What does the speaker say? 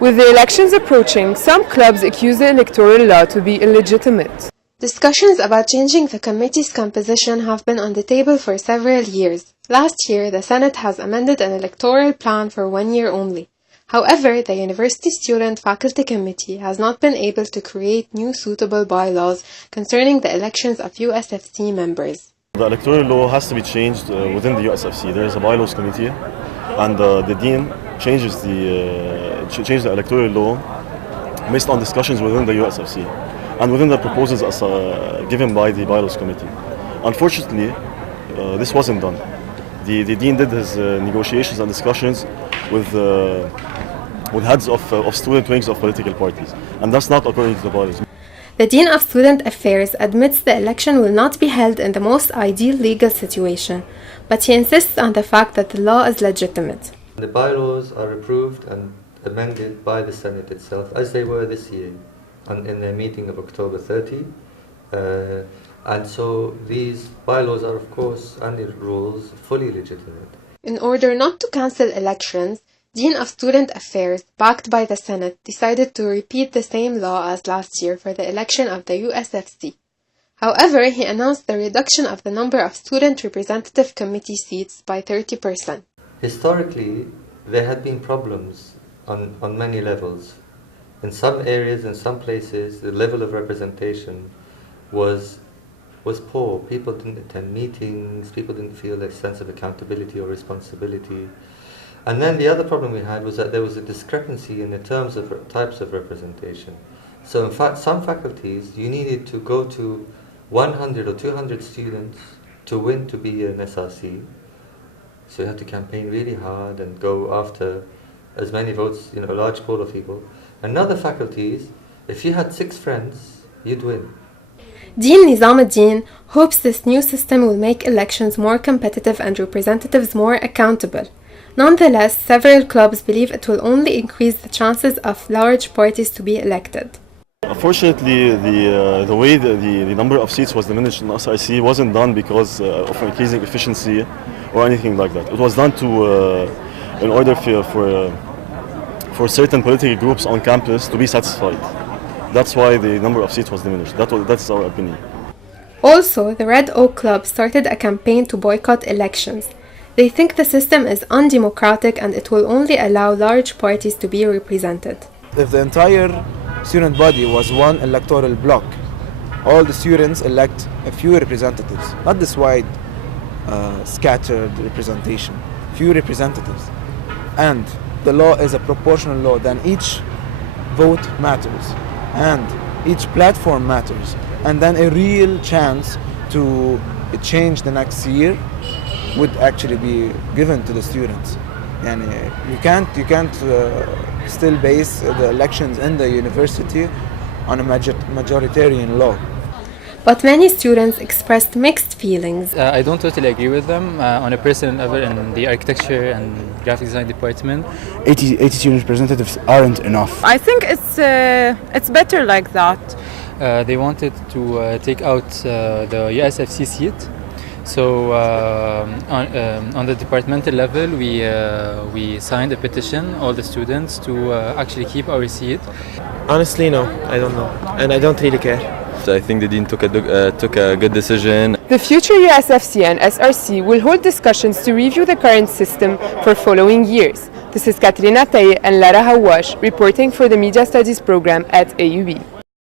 With the elections approaching, some clubs accuse the electoral law to be illegitimate. Discussions about changing the committee's composition have been on the table for several years. Last year, the Senate has amended an electoral plan for 1 year only. However, the University Student Faculty Committee has not been able to create new suitable bylaws concerning the elections of USFC members. The electoral law has to be changed within the USFC. There is a bylaws committee, and the dean changes the electoral law based on discussions within the USFC and within the proposals given by the bylaws committee. Unfortunately, this wasn't done. The dean did his negotiations and discussions with heads of student wings of political parties, and that's not according to the bylaws. The Dean of Student Affairs admits the election will not be held in the most ideal legal situation, but he insists on the fact that the law is legitimate. The bylaws are approved and amended by the Senate itself, as they were this year, and in their meeting of October 30. And so these bylaws are, of course, and the rules, fully legitimate. In order not to cancel elections, Dean of Student Affairs, backed by the Senate, decided to repeat the same law as last year for the election of the USFC. However, he announced the reduction of the number of Student Representative Committee seats by 30%. Historically, there had been problems on many levels. In some areas, in some places, the level of representation was poor. People didn't attend meetings, people didn't feel a sense of accountability or responsibility. And then the other problem we had was that there was a discrepancy in the terms of types of representation. So in fact, some faculties, you needed to go to 100 or 200 students to win to be an SRC. So you had to campaign really hard and go after as many votes, a large pool of people. And other faculties, if you had 6 friends, you'd win. Dean Nizamuddin hopes this new system will make elections more competitive and representatives more accountable. Nonetheless, several clubs believe it will only increase the chances of large parties to be elected. Unfortunately, the way the number of seats was diminished in SRC wasn't done because of increasing efficiency or anything like that. It was done in order for certain political groups on campus to be satisfied. That's why the number of seats was diminished. That's our opinion. Also, the Red Oak Club started a campaign to boycott elections. They think the system is undemocratic and it will only allow large parties to be represented. If the entire student body was one electoral bloc, all the students elect a few representatives, not this wide scattered representation, few representatives. And the law is a proportional law, then each vote matters and each platform matters, and then a real chance to change the next year would actually be given to the students. And you can't still base the elections in the university on a majoritarian law. But many students expressed mixed feelings. I don't totally agree with them on a personal level in the architecture and graphic design department. 80 student representatives aren't enough. I think it's better like that. They wanted to take out the USFC seat. So on the departmental level, we signed a petition, all the students, to actually keep our seat. Honestly, no, I don't know, and I don't really care. I think the dean took a good decision. The future USFC and SRC will hold discussions to review the current system for following years. This is Katrina Taye and Lara Hawash reporting for the Media Studies program at AUB.